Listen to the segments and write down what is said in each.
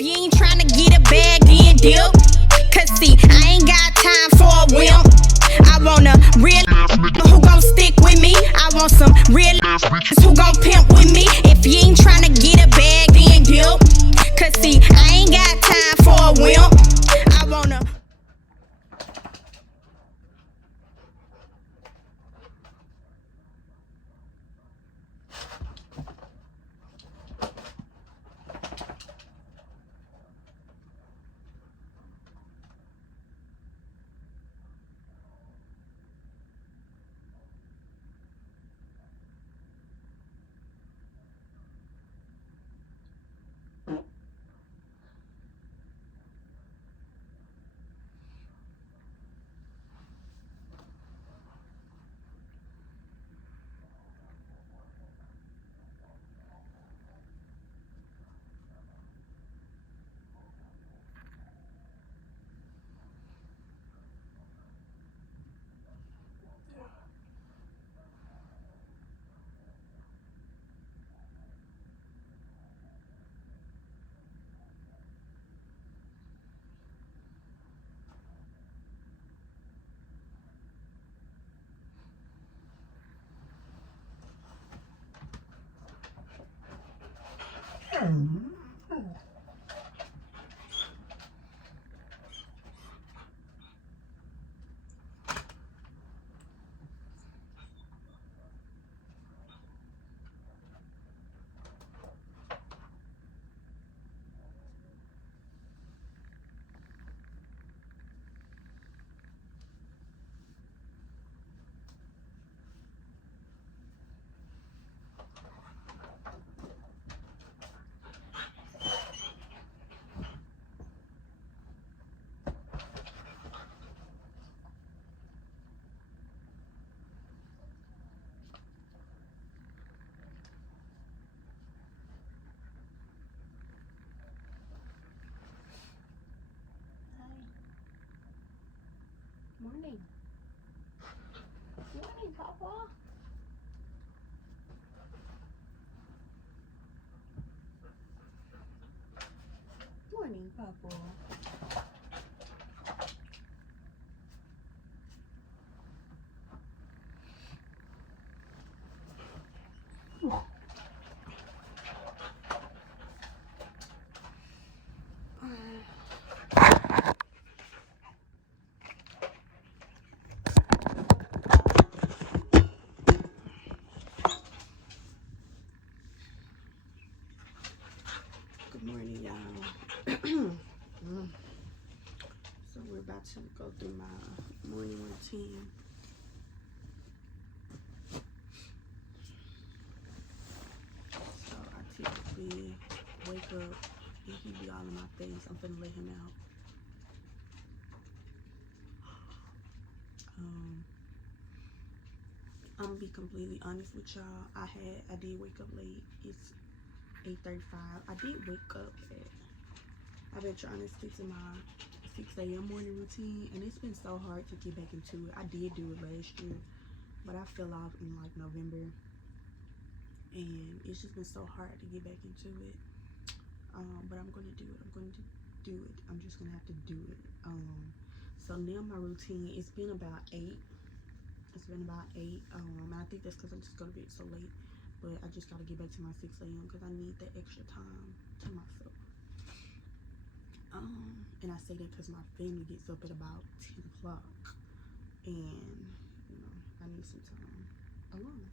If you ain't trying to get a bag, then dip. Cause see, I ain't got time for a wimp. I want a real who gon' stick with me. I want some real who gon' pimp with me. If you ain't trying to get a bag, then dip. Cause see, I ain't got time for a wimp. I want a Morning. Morning, Papa. Morning, Papa. Good morning, y'all. So we're about to go through my morning routine. So I typically wake up and he be all in my face. I'm finna let him out. I'm gonna be completely honest with y'all. I did wake up late. It's 8:35. I did wake up at, I've been trying to stick to my 6 a.m. morning routine, and it's been so hard to get back into it. I did do it last year, but I fell off in like November, and it's just been so hard to get back into it. But I'm gonna do it. I'm just gonna have to do it. So now my routine, it's been about 8. And I think that's because I'm just going to be so late. But I just got to get back to my 6 a.m. because I need that extra time to myself. And I say that because my family gets up at about 10 o'clock. And, you know, I need some time alone.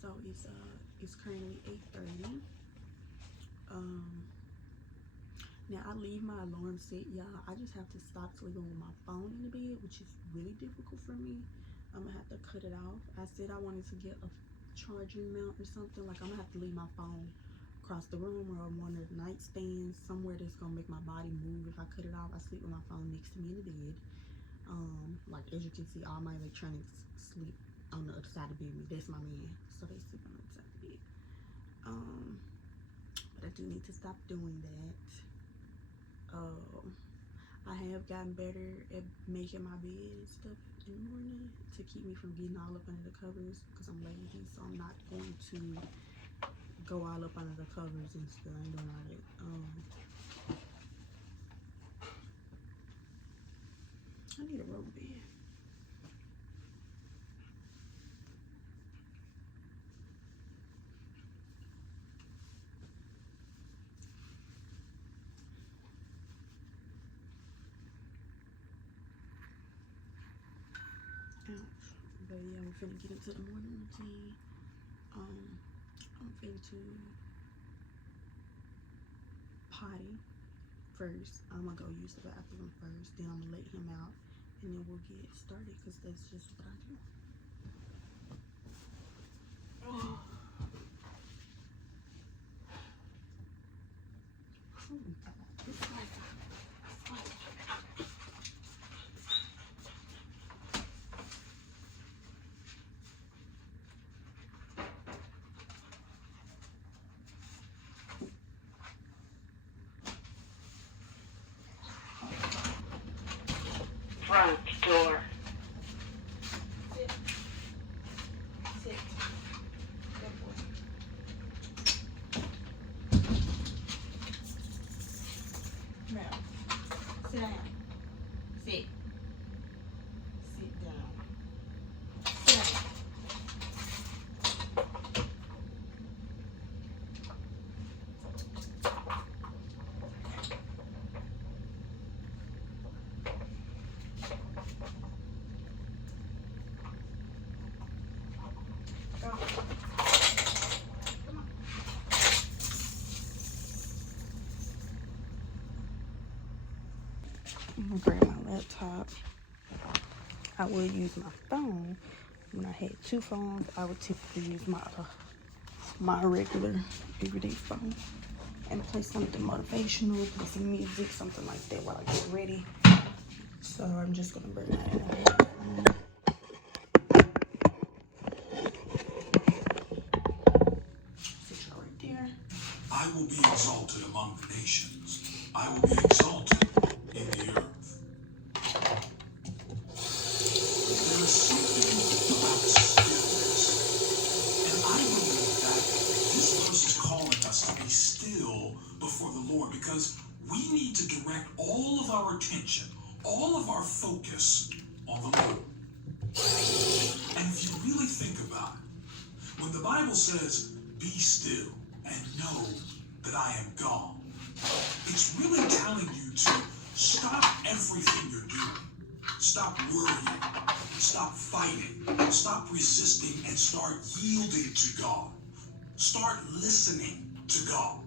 So it's currently 8:30. Now I leave my alarm set, y'all. I just have to stop sleeping with my phone in the bed, which is really difficult for me. I'm gonna have to cut it off. I said I wanted to get a charging mount or something. Like, I'm gonna have to leave my phone across the room or on one of the nightstands, somewhere that's gonna make my body move. If I cut it off, I sleep with my phone next to me in the bed. Like, as you can see, all my electronics sleep on the other side of the bed. That's my man, so they sleep on the other side of the bed. But I do need to stop doing that. I have gotten better at making my bed and stuff in the morning to keep me from getting all up under the covers because I'm lazy. So I'm not going to go all up under the covers and stuff. I ain't doing all that. I need a rubber band. But yeah, we're finna get into the morning routine. I'm finna potty first. I'm gonna go use the bathroom first, then I'm gonna let him out, and then we'll get started because that's just what I do. Oh. This is my front door. Sit. Sit. Good boy. Now, sit down. Sit. Sit down. Sit down. Go. Come on. I'm gonna grab my laptop. I would use my phone. When I had two phones, I would typically use my regular everyday phone and play something motivational, play some music, something like that while I get ready. So I'm just gonna bring my phone. Sit you right there. I will be exalted among the nations. I will be exalted in the earth. There is something about stillness. And I believe that this verse is calling us to be still before the Lord because we need to direct all of our attention, all of our focus on the Lord. And if you really think about it, when the Bible says, be still and know that I am God, it's really telling you to stop everything you're doing. Stop worrying. Stop fighting. Stop resisting and start yielding to God. Start listening to God.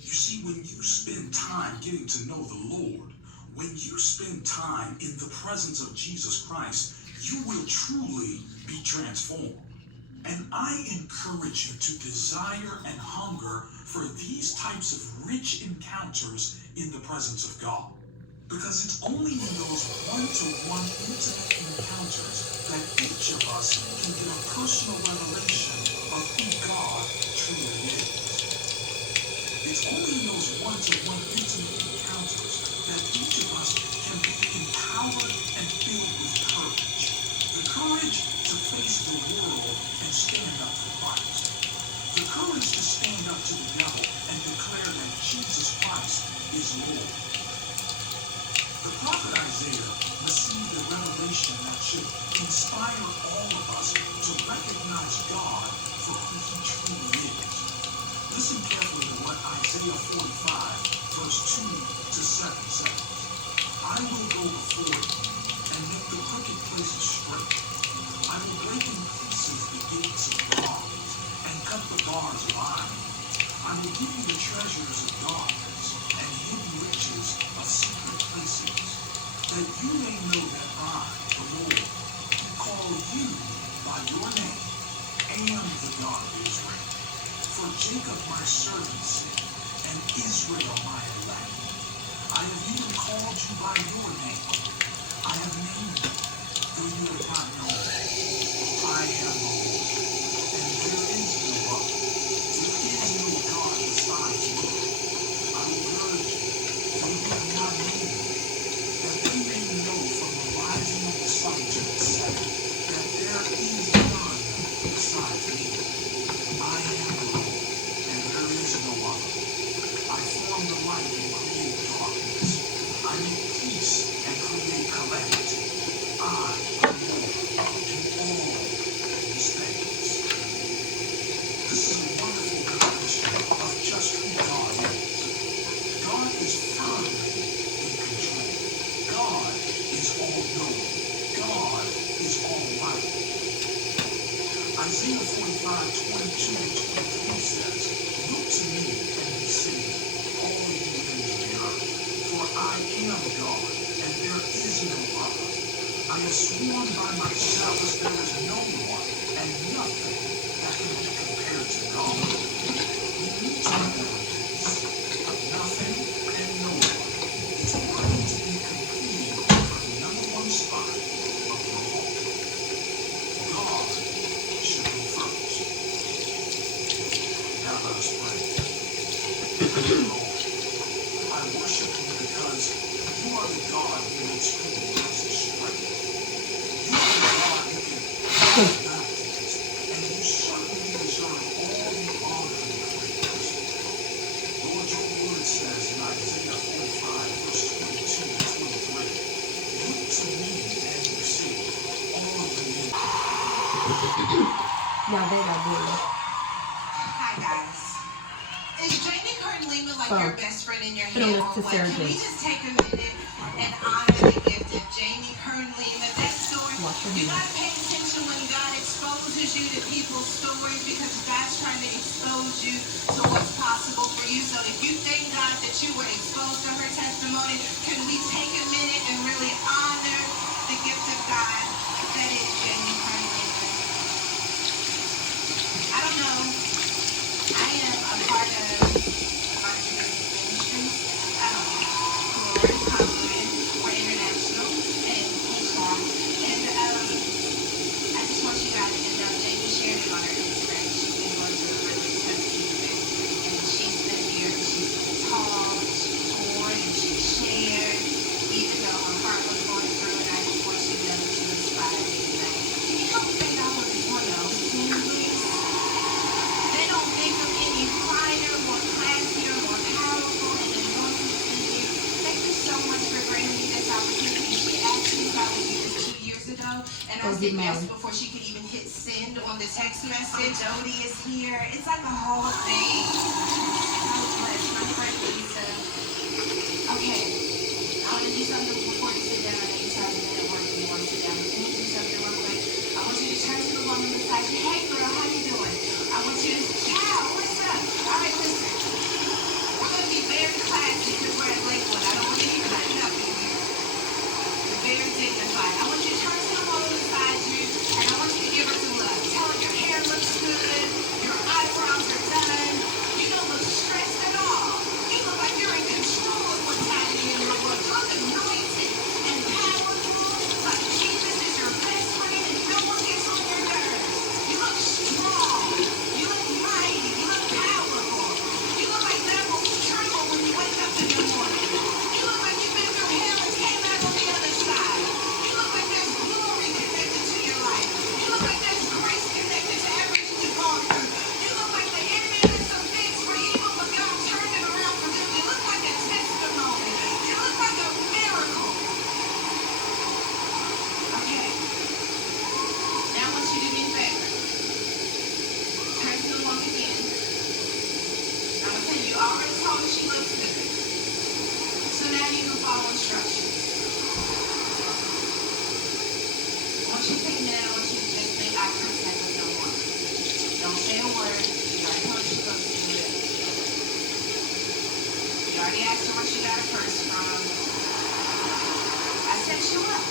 You see, when you spend time getting to know the Lord, when you spend time in the presence of Jesus Christ, you will truly be transformed. And I encourage you to desire and hunger for these types of rich encounters in the presence of God. Because it's only in those one-to-one intimate encounters that each of us can get a personal revelation of who God truly is. It's only in those one-to-one intimate encounters that each of us can be empowered and filled with courage. The courage to face the world and stand up for Christ. The courage to stand up to the devil and declare that Jesus Christ is Lord. The prophet Isaiah received a revelation that should inspire all of us to recognize God for who he truly is. Listen carefully to what Isaiah 45, verse 2 to 7 says. I will go before you and make the crooked places straight. I will break in pieces the gates of bronze and cut the bars of iron. I will give you the treasures of darkness and hidden riches of secret places, that you may know that I, the Lord, who call you by your name, am the God of Israel. For Jacob my servant sinned, and Israel my elect. I have even called you by your name. I have named you, though you have not known me. I am the Lord, and there is no other. There is no God besides me. I will purge you, though you have not known me, that they may know from the rising of the Isaiah 45:22 and 23 says, "Look to me and be saved, all of you ends of the earth, for I am God, and there is no other. I have sworn by myself as there is no one, and nothing that can be compared to God." You need to remember this. Nothing and no one is worthy to be competing for the number one spot of your heart. God should be first. Now let us pray. Lord, I worship you because you are the God who makes crooked places straight. You are the God who can fix mountains, and you certainly deserve all the honor and praise. Lord, your word says in Isaiah 45, verse 22 and 23, "Look to me and you see all of the men." Now they got good. Hi guys. Is Jamie Curtin Lima like your best friend in your Put on head this or to what? Sarah Can we Jane. just take a minute and honor the gift of Jamie Curtin Lima? That story, Wash your you hands. gotta pay attention when God exposes you to people's stories because God's trying to expose you to what's possible for you. So if you thank God that you were exposed to her testimony, can we take a minute and really honor the gift of God that is Jamie Curtin Lima? I don't know. I am a part of ministry. We're Conglomerate, we're international, and I just want you guys to know Jamie shared it on her Instagram. She's been going through a really tough season, and she's been here, and she's talked, she poured, and she shared, even though her heart was going through it. I just want you to know that you inspired me tonight. Can you help me thank God for this one else, please? They don't think of any finer, more classier, more powerful, and anointed than you. Thank you so much for bringing me this opportunity. She asked me if I would do this 2 years ago, and I said yes before she could even hit send on the text message. Jody is here. It's like a whole thing. God bless my friend Lisa. Okay, I want to do something before you sit down. I know you tried to get at work and you want to sit down. Can you do something real quick? I want you to turn to the woman beside you. Hey girl, how you doing? I want you to, ciao, what's up? All right, listen. We're going to be very classy because we're at Lakewood. I don't want any cutting up in here. We're very dignified. I want you to turn to the woman beside you, and I want you to give her some love. Tell her your hair looks good, your eyebrows are done, you don't look stressed at all. You look like you're in control of what's happening in your world. You look anointed and powerful, like Jesus is your best friend and no one gets on your nerves. You look strong. You look mighty. You look powerful. You look like devils tremble when you wake up in the morning. You look like you've been through hell and came out on the other side. You look like there's glory connected to your life. You look like there's grace connected to everything you've gone through. You look like the enemy did some things for evil, but God turned it around for good. You look like a testimony. You look like a miracle. Okay. Now I want you to do me a favor. Turn to the woman again. I'm going to tell you, you already told her she looks good. So now you can follow instructions. I want you to take a minute. I want you to just make eye contact with no one. Don't say a word. You already told her she looks good. You already asked her where she got her purse from. I set you up.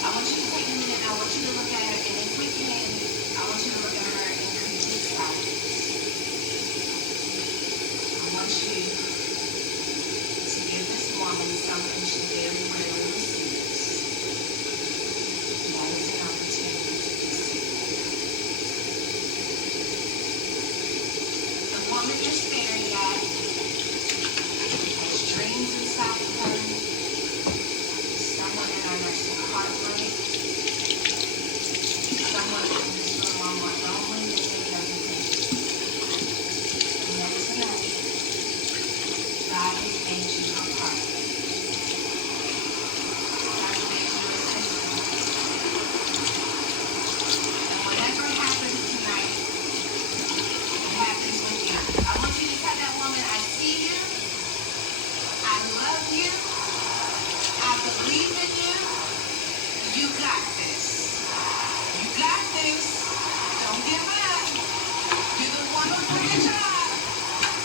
I want you to take a minute. I want you to look at her, and if we can, I want you to look at her in complete silence. I want you to give this woman something she very rarely receives. And that is an opportunity to be still. The woman you're staring at has dreams inside of her. Someone in our nursing heartbreak. Someone in this room are more lonely than any other thing. And yet tonight, God has made you a part. God has made you a testimony. And whatever happens tonight, it happens with you. I want you to tell that woman, I see you. I love you. I believe in you. You got this. You Don't give up. You're the one who's doing your job.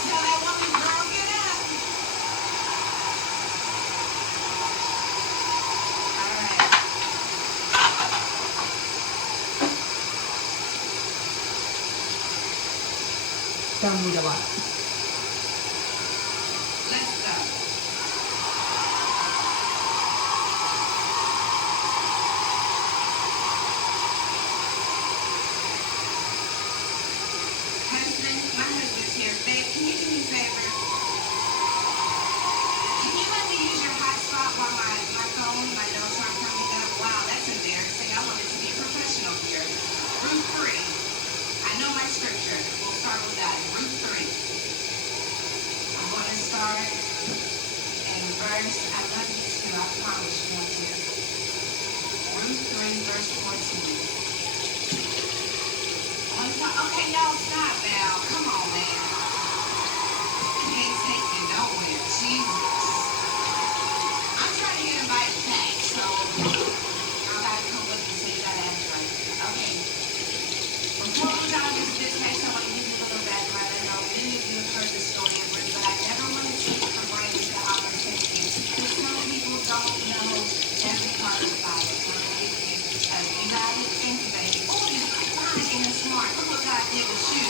Tell that woman, girl, get up. All right. Don't need a lot. Let's go. Husband, my husband's here. Babe, can you do me a favor? Can you let me use your hotspot while my phone, my notes aren't coming up? Wow, that's embarrassing. I wanted to be a professional here. Root 3. I know my scripture. We'll start with that. Root 3. I'm going to start in verse, I love you too, I promise you I do. Root 3, verse 14. Okay, no, stop now. Come on, man. Can't take you nowhere. Jesus. I'm trying to get invited back, so I gotta come with you so you gotta act right. Okay. Before we dive into this text, I want to give you a little background. I know many of you have heard the story of Ruth, but I never want to take for granted the opportunity. Because some people don't know every part of the Bible. So I'm going to give you, you gotta think, baby. Oh, you're fine and smart. Look what God did with you.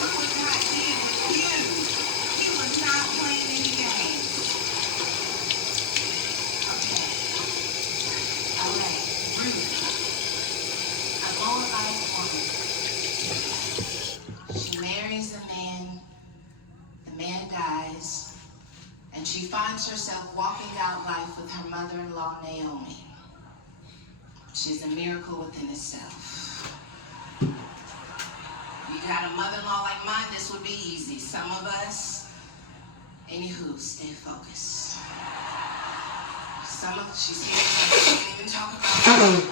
Look what God did with you. He was not playing any games. Okay. All right. Ruth. A Moabite woman. She marries a man. The man dies. And she finds herself walking out life with her mother-in-law, Naomi. She's a miracle within itself. You got a mother-in-law like mine, this would be easy. Some of us, anywho, stay focused. She's here, she can't even talk about it.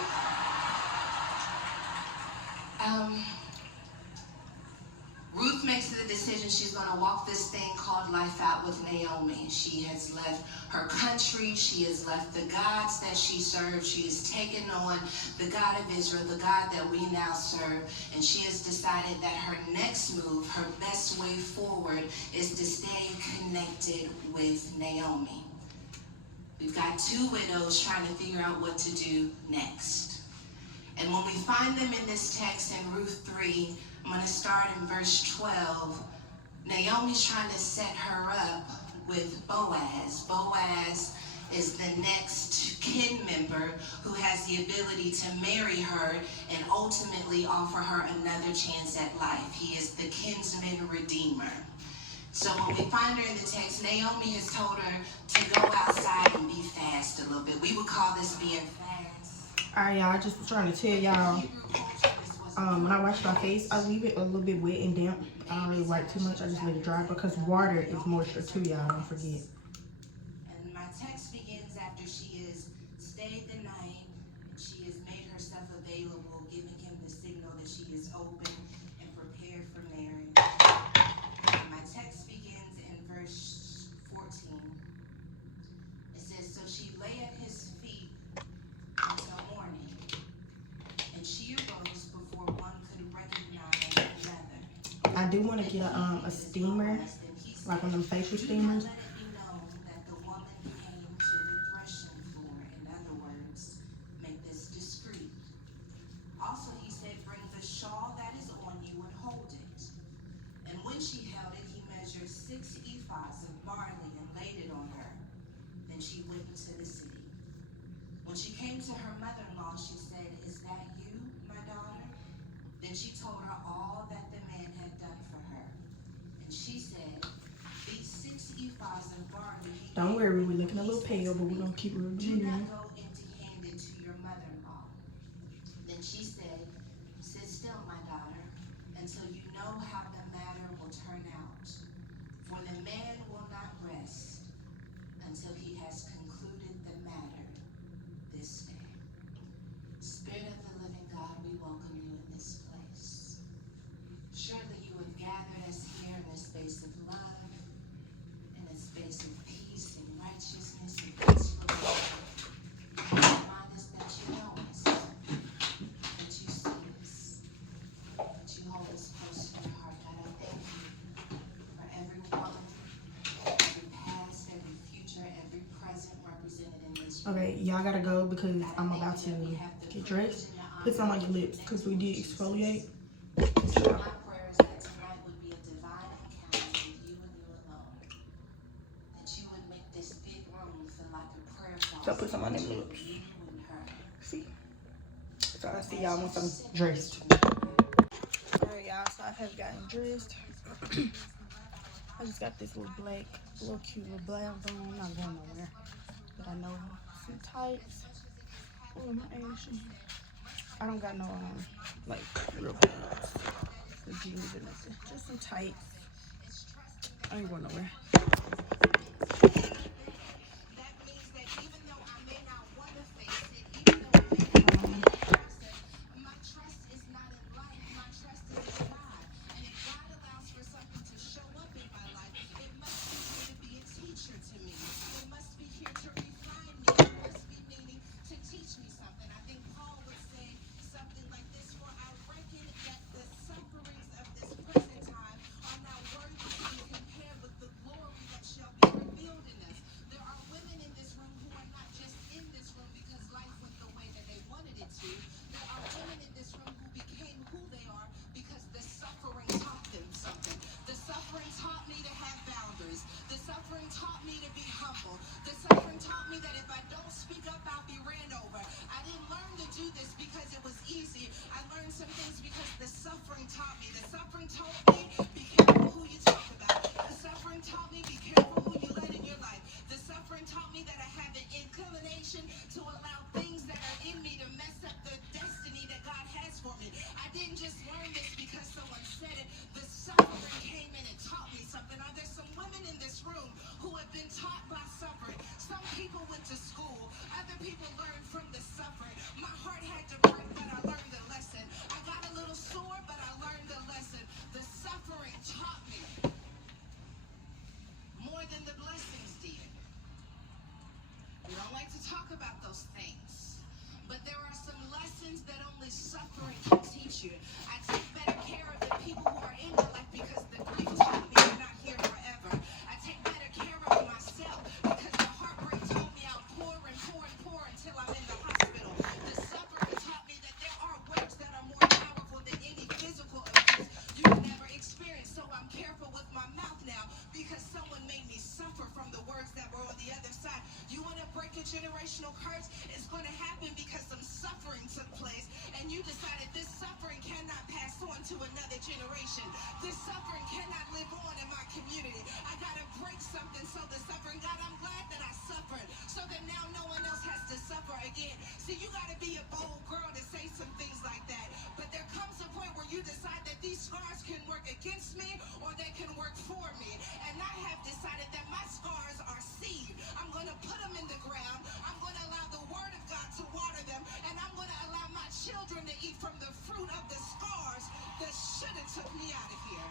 Ruth makes the decision she's going to walk this thing called life out with Naomi. She has left her country. She has left the gods that she served. She has taken on the God of Israel, the God that we now serve. And she has decided that her next move, her best way forward, is to stay connected with Naomi. We've got two widows trying to figure out what to do next. And when we find them in this text in Ruth 3, I'm going to start in verse 12. Naomi's trying to set her up with Boaz. Boaz is the next kin member who has the ability to marry her and ultimately offer her another chance at life. He is the kinsman redeemer. So when we find her in the text, Naomi has told her to go outside and be fast a little bit. We would call this being fast. All right, y'all, I just was trying to tell y'all. When I wash my face, I leave it a little bit wet and damp. I don't really wipe too much. I just let it dry because water is moisture too, y'all. Don't forget. And my text begins after she has stayed the night and she has made herself available, giving him the signal that she is open and prepared for marriage. And my text begins in verse 14. It says, so she lay at his feet until morning, and she arose before one could recognize another. I do want to get a steamer, like one of them facial steamers. Let it be known that the woman came to the threshing floor. In other words, make this discreet. Also, he said, bring the shawl that is on you and hold it. And when she held it, he measured 6 ephahs of barley and laid it on her. Then she went into the city. When she came to her mother-in-law, she said, is that you, my daughter? Then she told her all that the man had done for her. And she said, these 6 ephahs of barley. Don't worry, we're looking a little pale, but we're going to keep it Do moving. not go empty-handed to your mother-in-law. Then she said, sit still, my daughter, until you know how the matter will turn out. For the man will not rest until he has concluded the matter this day. Spirit of the living God, we welcome you in this place. Surely you have gathered us here in a space of love, in a space of peace and righteousness and peacefulness. Okay, y'all gotta go because I'm about to get dressed. Put some on your lips because we did exfoliate. My prayers that tonight would be a divine encounter with you and you alone. That you would make this big room feel like a prayer closet. So put some on them lips. You and her. See? So I see y'all once I'm dressed. Alright, y'all. So I have gotten dressed. I just got this little black, little cute little blouse on. I'm not going nowhere. But I know some tights. Oh, my ashy. I don't got no, like, real pants. The jeans or nothing. Just some tights. I ain't going nowhere. Generational curse is going to happen because some suffering took place and you decided this suffering cannot pass on to another generation. This suffering cannot live on in my community. I got to break something so the suffering, God, I'm glad that I suffered so that now no one else has to suffer again. See, you got to be a bold girl to say some things like that. But there comes a point where you decide that these scars can work against me or they can work for me. And I have decided that my scars are seed. I'm going to put them in the ground. I'm going to allow the word of God to water them. And I'm going to allow my children to eat from the fruit of the scars that should have took me out of here.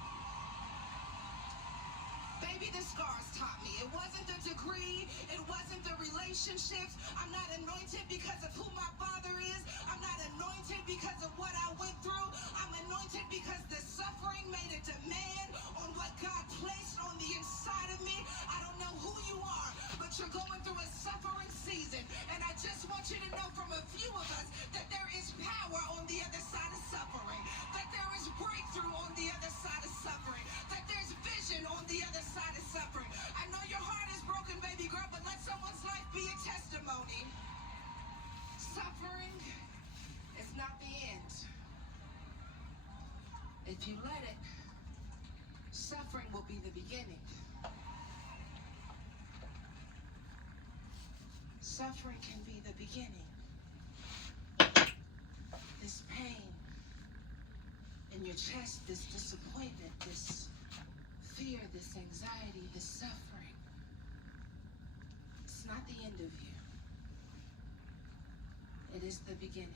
Baby, the scars taught me. It wasn't the degree. It wasn't the relationships. I'm not anointed because of who my father is. I'm not anointed because of what I went through. I'm anointed because the suffering made a demand on what God placed on the inside of me. I don't know who you are, but you're going through a suffering season. And I just want you to know from a few of us that there is power on the other side of suffering. That there is breakthrough on the other side of suffering. That there's vision on the other side of suffering. I know your heart is broken, baby girl, but let someone's life be a testimony. Suffering is not the end. If you let it, suffering will be the beginning. Suffering can be the beginning. This pain in your chest, this disappointment, this fear, this anxiety, this suffering, it's not the end of you. It is the beginning.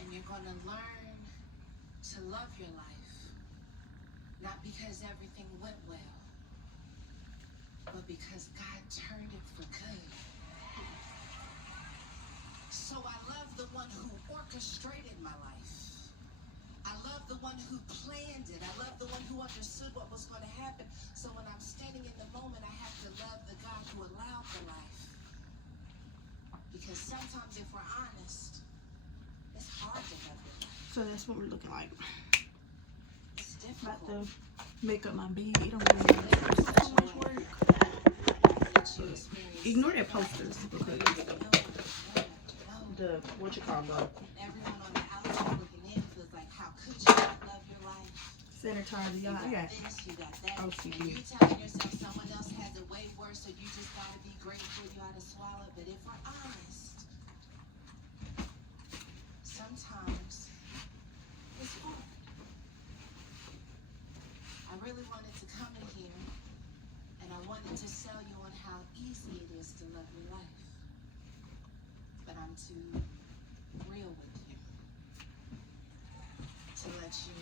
And you're going to learn to love your life, not because everything went well, but because God turned it for good. So I love the one who orchestrated my life. I love the one who planned it. I love the one who understood what was going to happen. So when I'm standing in the moment, I have to love the God who allowed the life. Because sometimes if we're honest, it's hard to love your life. So that's what we're looking like. It's About difficult. to make up my bed. It don't really make so much work. That you experience. Ignore that posters because the what you call bro. Everyone on the outside looking in feels like, how could you not love your life? Sanitizer, y'all. I got this, you got that. OCD. And you telling yourself someone else has it way worse, so you just gotta be grateful you ought to swallow. But if we're honest, sometimes it's hard. I really wanted to come in here and I wanted to sell you on how easy it is to love your life. But I'm too real with you to let you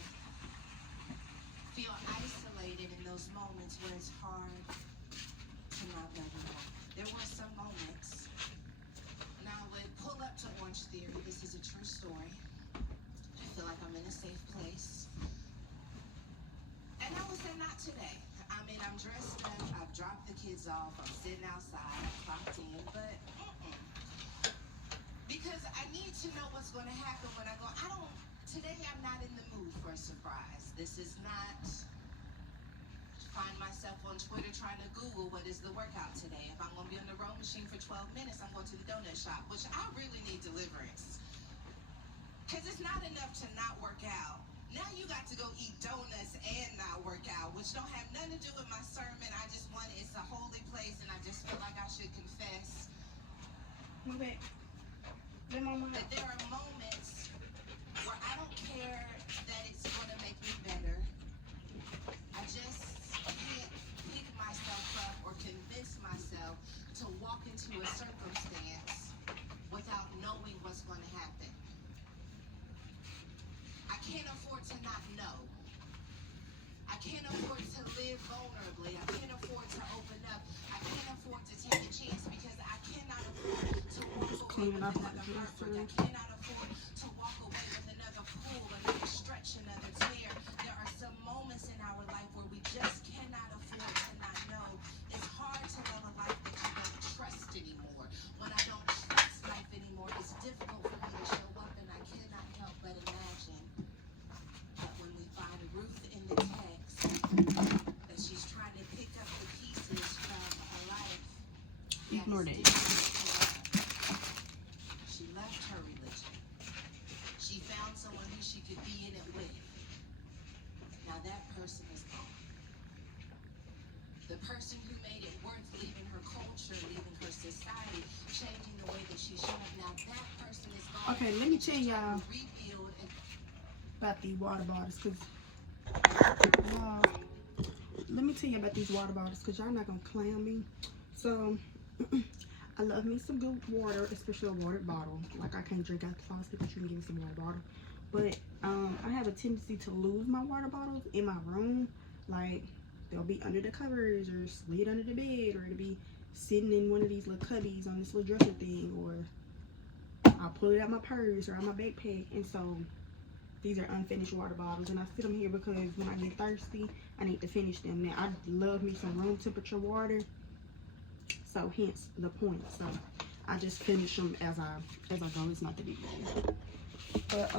feel isolated in those moments where it's hard to not love you more. There were some moments, and I would pull up to Orange Theory. This is a true story. I feel like I'm in a safe place. And I would say not today. I mean, I'm dressed up, I've dropped the kids off, I'm sitting outside, I've clocked in, but because I need to know what's going to happen when I go. Today I'm not in the mood for a surprise. This is not find myself on Twitter trying to Google what is the workout today. If I'm going to be on the row machine for 12 minutes, I'm going to the donut shop, which I really need deliverance. Because it's not enough to not work out. Now you got to go eat donuts and not work out, which don't have nothing to do with my sermon. I just want, it's a holy place, and I just feel like I should confess. move it. But there are moments where I don't care that it's going to make me better. I just can't pick myself up or convince myself to walk into a circumstance without knowing what's going to happen. I can't afford to not know. I can't afford to live vulnerably. I can't afford to open up. I can't afford to take a chance because I cannot afford to walk away with another heartbreak. I cannot afford to walk away with another pull, another stretch, another tear. There are some moments in our life where we just cannot afford to not know. It's hard to love a life that you don't trust anymore. When I don't trust life anymore, it's difficult for me to show up, and I cannot help but imagine that when we find Ruth in the text, that she's trying to pick up the pieces from a life. Ignore that. She left her religion. She found someone who she could be in it with. Now that person is gone. The person who made it worth leaving her culture, leaving her society, changing the way that she showed up. Now that person is gone. Okay, let me tell y'all Rebuild and about these water bottles, cause let me tell you about these water bottles, cause y'all not gonna clown me. So I love me some good water, especially a watered bottle. Like I can't drink out the faucet, but you can give me some water bottle. But I have a tendency to lose my water bottles in my room. Like they'll be under the covers or slid under the bed, or it'll be sitting in one of these little cubbies on this little dresser thing, or I'll pull it out my purse or out my backpack. And so these are unfinished water bottles, and I sit them here because when I get thirsty, I need to finish them. Now I love me some room temperature water, so hence the point. So I just finish them as I go. It's not the big deal. But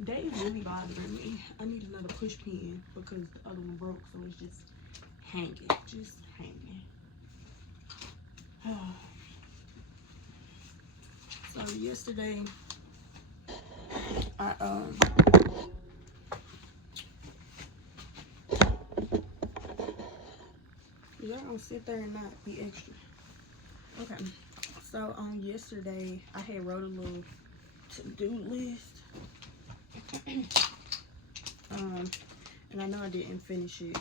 that is really bothering me. I need another push pin because the other one broke, so it's just hanging, just hanging. So yesterday y'all gonna sit there and not be extra. Okay, so yesterday I had wrote a little to-do list, and I know I didn't finish it.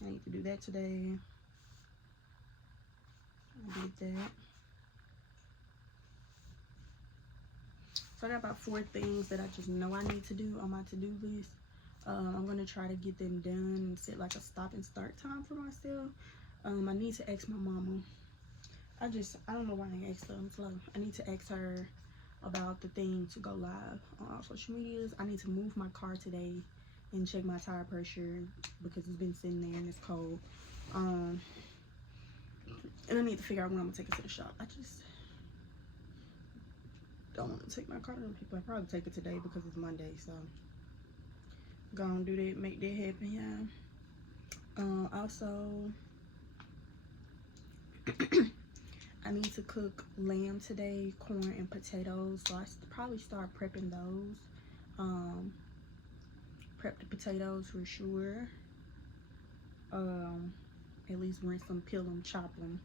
I need to do that today. I did that. So I got about 4 things that I just know I need to do on my to-do list. I'm gonna try to get them done and set like a stop and start time for myself. I need to ask my mama. I don't know why I asked her. I'm slow. I need to ask her about the thing to go live on all social medias. I need to move my car today and check my tire pressure because it's been sitting there and it's cold. And I need to figure out when I'm gonna take it to the shop. I just don't want to take my car to them people. I probably take it today because it's Monday, so gonna do that, make that happen. Yeah. Also, I need to cook lamb today, corn and potatoes, so I probably start prepping those. Prep the potatoes for sure. At least rinse them, peel them, chop them,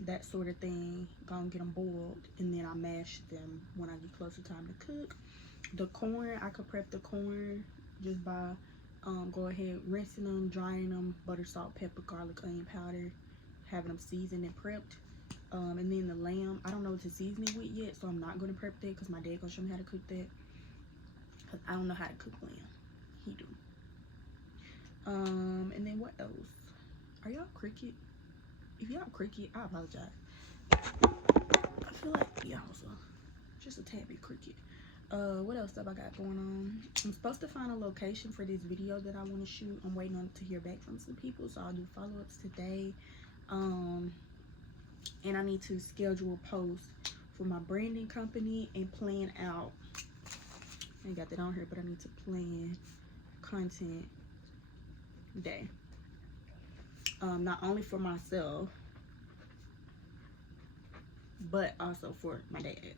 that sort of thing. Gonna get them boiled, and then I mash them when I get closer time to cook. The corn, I could prep the corn just by go ahead, rinsing them, drying them, butter, salt, pepper, garlic, onion powder, having them seasoned and prepped. And then the lamb, I don't know what to season it with yet, so I'm not gonna prep that because my dad gonna show me how to cook that. Cause I don't know how to cook lamb. He do. And then what else? Are y'all cricket? If y'all cricket, I apologize. I feel like y'all also just a tad bit cricket. What else have I got going on? I'm supposed to find a location for this video that I want to shoot. I'm waiting on to hear back from some people, so I'll do follow-ups today. And I need to schedule a post for my branding company and plan out. I ain't got that on here, but I need to plan content day. Not only for myself, but also for my dad.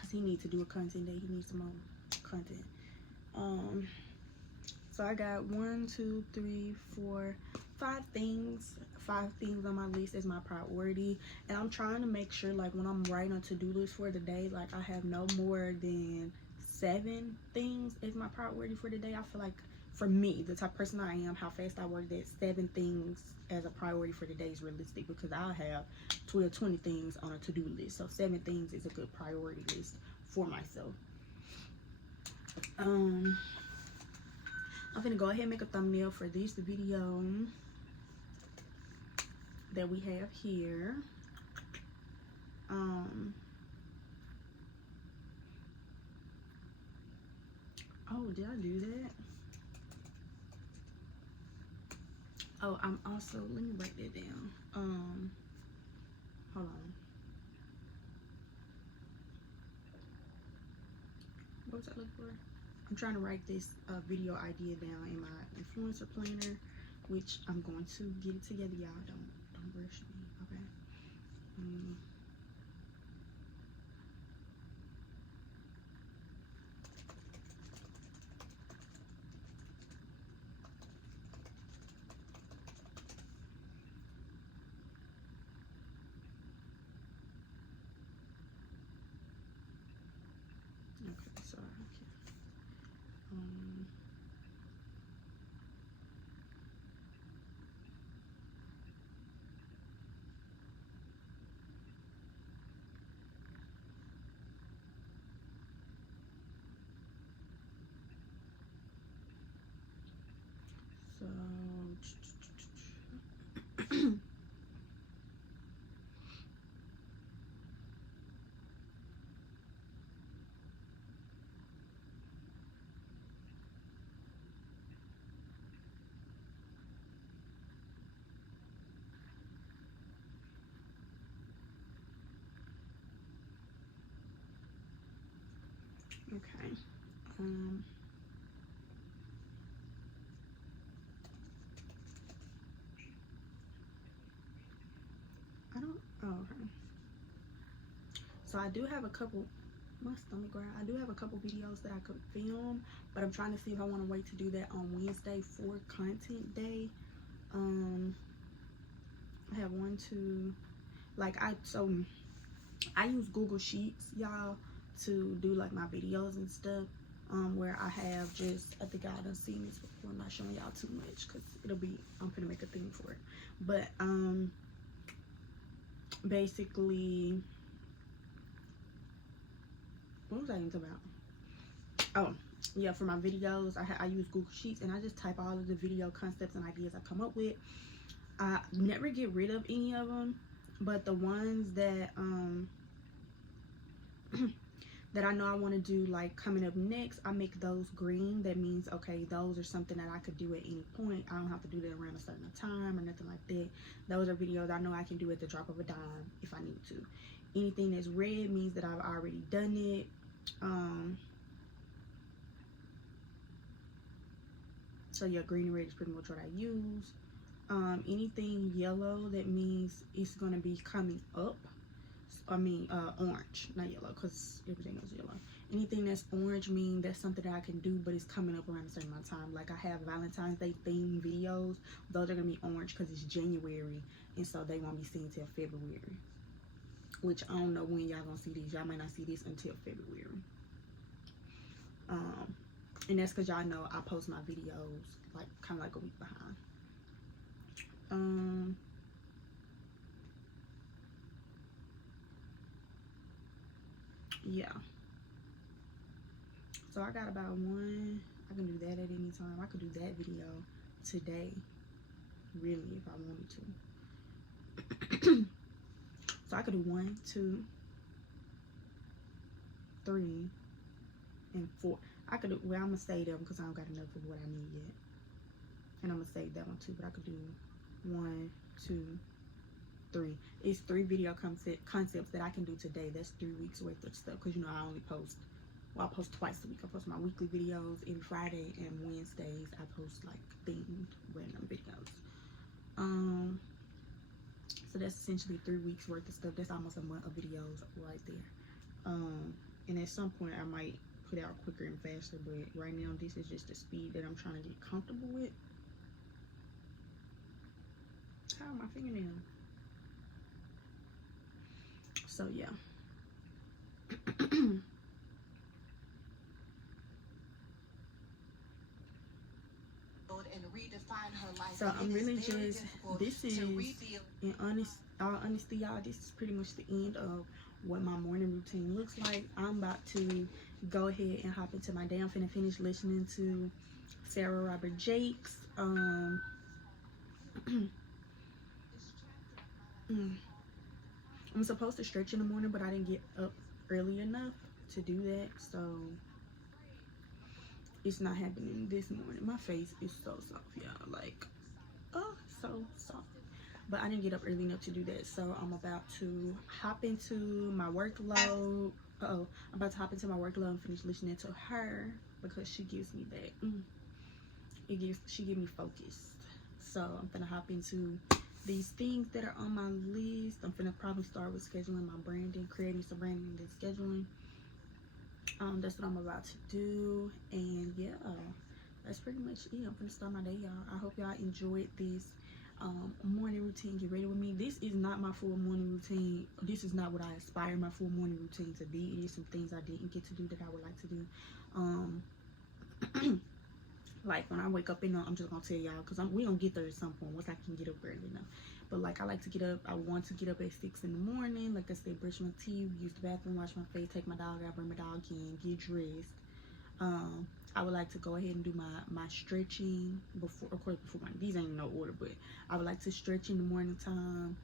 Cause he needs to do a content day. He needs some more content. So I got 1, 2, 3, 4, 5 things. 5 things on my list as my priority, and I'm trying to make sure, like, when I'm writing a to-do list for the day, like, I have no more than 7 things as my priority for the day. I feel like, for me, the type of person I am, how fast I work, that 7 things as a priority for the day is realistic, because I have 12, 20 things on a to-do list. So 7 things is a good priority list for myself. I'm gonna go ahead and make a thumbnail for this video that we have here. Oh, did I do that? Oh, I'm also, let me write that down. Hold on. What was I looking for? I'm trying to write this video idea down in my influencer planner, which I'm going to get it together, y'all. Don't rush me, okay? Okay, sorry. Okay. Okay. So I do have a couple, my stomach growled. I do have a couple videos that I could film, but I'm trying to see if I want to wait to do that on Wednesday for content day. I have 1, 2, like, I use Google Sheets, y'all, to do like my videos and stuff, where I have just, I think y'all done seen this before. I'm not showing y'all too much because I'm gonna make a thing for it, but basically, what was I even talking about? oh yeah, for my videos, I use Google Sheets, and I just type all of the video concepts and ideas I come up with. I never get rid of any of them, but the ones that that I know I want to do, like coming up next, I make those green. That means, okay, those are something that I could do at any point. I don't have to do that around a certain time or nothing like that. Those are videos I know I can do at the drop of a dime if I need to. Anything that's red means that I've already done it. So yeah, green and red is pretty much what I use. Anything yellow, that means it's going to be coming up. I mean orange, not yellow, because everything is yellow. Anything that's orange means that's something that I can do, but it's coming up around a certain amount of time. Like I have Valentine's Day themed videos. Those are going to be orange because it's January, and so they won't be seen till February, which I don't know when y'all gonna see these. Y'all might not see this until February. And that's because y'all know I post my videos like kind of like a week behind. Yeah, so I got about one. I can do that at any time. I could do that video today, really, if I wanted to. So I could do 1, 2, 3, and 4. I could do, well, I'm gonna save them because I don't got enough of what I need yet, and I'm gonna save that one too. But I could do 1, 2, 3. It's 3 video concepts that I can do today. That's 3 weeks worth of stuff, because you know I only post, well, I post twice a week. I post my weekly videos every Friday, and Wednesdays I post like themed random videos. So that's essentially 3 weeks worth of stuff. That's almost a month of videos right there. And at some point I might put out quicker and faster, but right now this is just the speed that I'm trying to get comfortable with. How are my fingernails? So yeah. So I'm really just, this is, in all honesty, y'all, this is pretty much the end of what my morning routine looks like. I'm about to go ahead and hop into my day. I'm finna finish listening to Sarah Robert Jakes. I'm supposed to stretch in the morning, but I didn't get up early enough to do that, so it's not happening this morning. My face is so soft, y'all, like, oh, so soft. But I didn't get up early enough to do that, so I'm about to hop into my workload. I'm about to hop into my workload and finish listening to her, because she gives me that. She gives me focus. So I'm gonna hop into these things that are on my list. I'm gonna probably start with scheduling my branding, creating some branding and scheduling. That's what I'm about to do, and yeah, that's pretty much it. I'm gonna start my day, y'all. I hope y'all enjoyed this morning routine. Get ready with me. This is not my full morning routine. This is not what I aspire my full morning routine to be. It is some things I didn't get to do that I would like to do. Like when I wake up, I'm just gonna tell y'all, because we gonna get there at some point once I can get up early enough. But like, I like to get up, I want to get up at 6 in the morning. Like I said, brush my teeth, use the bathroom, wash my face, take my dog out, bring my dog in, get dressed. I would like to go ahead and do my stretching before, of course, before these ain't in no order, but I would like to stretch in the morning time.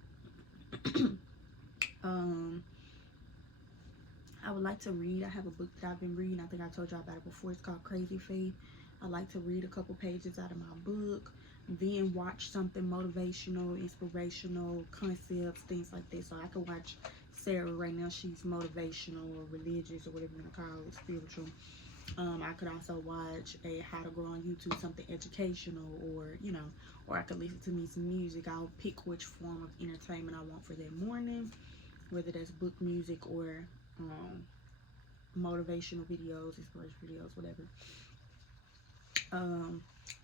I would like to read. I have a book that I've been reading. I think I told y'all about it before. It's called Crazy Faith. I like to read a couple pages out of my book, then watch something motivational, inspirational, concepts, things like that. So I can watch Sarah right now. She's motivational or religious or whatever you want to call it, spiritual. I could also watch a How to Grow on YouTube, something educational, or you know, or I could listen to me some music. I'll pick which form of entertainment I want for that morning, whether that's book music or motivational videos, inspirational videos, whatever.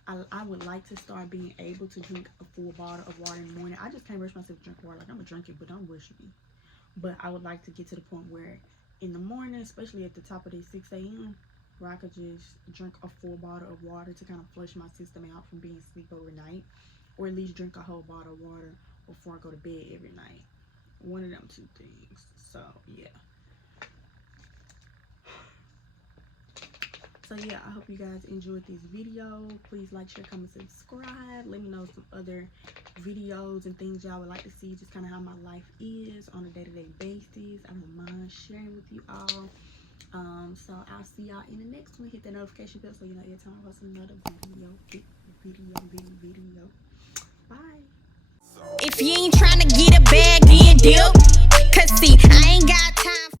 I would like to start being able to drink a full bottle of water in the morning. I just can't rush myself to drink water. Like, I'm gonna drink it, but don't rush me. But I would like to get to the point where in the morning, especially at the top of the 6 a.m., where I could just drink a full bottle of water to kind of flush my system out from being asleep overnight, or at least drink a whole bottle of water before I go to bed every night. One of them 2 things. So yeah. So yeah, I hope you guys enjoyed this video. Please like, share, comment, subscribe. Let me know some other videos and things y'all would like to see, just kind of how my life is on a day-to-day basis. I don't mind sharing with you all. So I'll see y'all in the next one. Hit the notification bell so you know every time I post another video. Bye. If you ain't tryna get a bag, then dip.